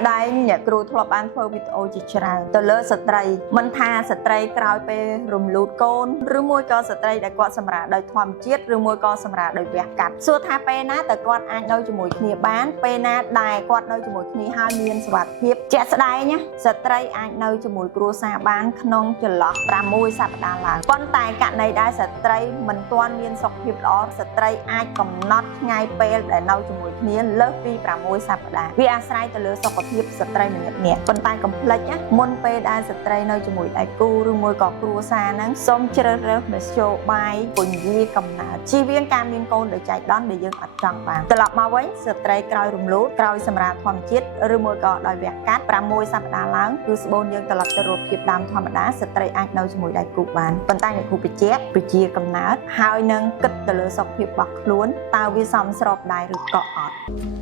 ស្ដែងអ្នកគ្រូធ្លាប់បានធ្វើវីដេអូជាច្រើនទៅលើស្ត្រីមិនថាស្ត្រីក្រោយពេលរំលូតកូនឬមួយក៏ស្ត្រីដែលគាត់សម្រាលដោយធម្មជាតិឬមួយក៏សម្រាលដោយវះកាត់សួរថាពេលណាតើគាត់អាចនៅជាមួយគ្នាបានពេលណាដែលគាត់នៅជាមួយគ្នាហើយមានសុវត្ថិភាពជាក់ស្ដែងណាស្ត្រីអាចនៅជាមួយគ្រួសារបានក្នុងចន្លោះ6សប្តាហ៍ឡើងប៉ុន្តែករណីដែលស្ត្រីមិនទាន់មានសុខភាពល្អស្ត្រីអាចកំណត់ថ្ងៃពេលដែលនៅជាមួយគ្នាលើសពី6សប្តាហ៍វាអាស្រ័យទៅលើសុខភាពស្ត្រីម្នាក់ៗប៉ុន្តែកុំភ្លេចណាមុនពេលដែលស្ត្រីនៅជាមួយដៃគូឬមួយក៏គ្រួសារហ្នឹងសូមជ្រើសរើសមធ្យោបាយពន្យាកំណើតជៀសវាងការមានកូនដោយចៃដន្យដែលយើងអត់ចង់បានត្រឡប់មកវិញស្ត្រីក្រោយរំលូតក្រោយសម្រាលធម្មជាតិឬមួយក៏ដោយវះកាត់6សប្តាហ៍ឡើងគឺស្បូនយើងត្រឡប់ទៅរូបភាពដើមធម្មតាស្ត្រីអាចនៅជាមួយដៃគូបានប៉ុន្តែអ្នកគ្រូបញ្ជាក់ពជាកំណើតហើយនឹងគិតទៅលើសុខភាពរបស់ខ្លួនតើវាសមស្របដែរឬក៏អត់